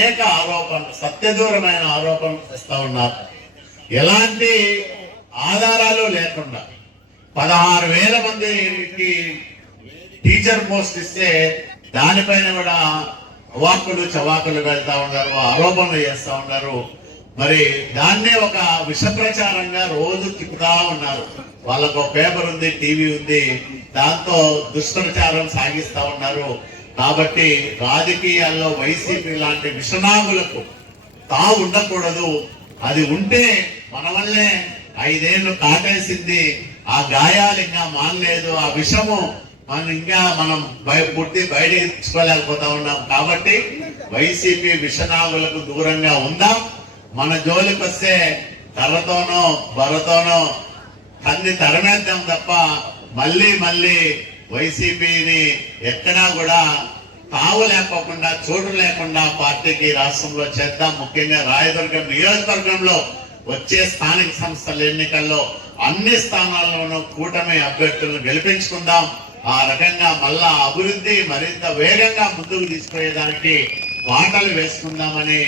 అనేక ఆరోపణలు, సత్యదూరమైన ఆరోపణలు చేస్తా ఉన్నారు. ఎలాంటి ఆధారాలు లేకుండా 16,000 మందికి టీచర్ పోస్ట్ ఇస్తే దానిపైన కూడా అవాకులు చవాకులు వెళ్తా ఉన్నారు, ఆరోపణలు చేస్తా ఉన్నారు. మరి దాన్నే ఒక విష ప్రచారంగా రోజు తిప్పుతా ఉన్నారు. వాళ్ళకు పేపర్ ఉంది, టీవీ ఉంది, దాంతో దుష్ప్రచారం సాగిస్తా ఉన్నారు. కాబట్టి రాజకీయాల్లో వైసీపీ లాంటి విషనాగులకు తావు ఉండకూడదు. అది ఉంటే మన వల్లే 5 ఏళ్ళు కాటేసింది, ఆ గాయాలు ఇంకా మానలేదు, ఆ విషము మనం పుట్టి బయటికి తెచ్చుకోలేకపోతా ఉన్నాం. కాబట్టి వైసీపీ విషనాగులకు దూరంగా ఉందాం. మన జోలికి వస్తే కర్రతోనో బర్రతోనో అన్ని తరమేద్దాం తప్ప మళ్ళీ వైసీపీని ఎక్కడా కూడా తావు లేకోకుండా, చోటు లేకుండా పార్టీకి రాష్ట్రంలో చేద్దాం. ముఖ్యంగా రాయదుర్గం నియోజకవర్గంలో వచ్చే స్థానిక సంస్థల ఎన్నికల్లో అన్ని స్థానాల్లోనూ కూటమి అభ్యర్థులను గెలిపించుకుందాం. ఆ రకంగా మళ్ళా అభివృద్ధి మరింత వేగంగా ముందుకు తీసుకుపోయేదానికి బాటలు వేసుకుందామని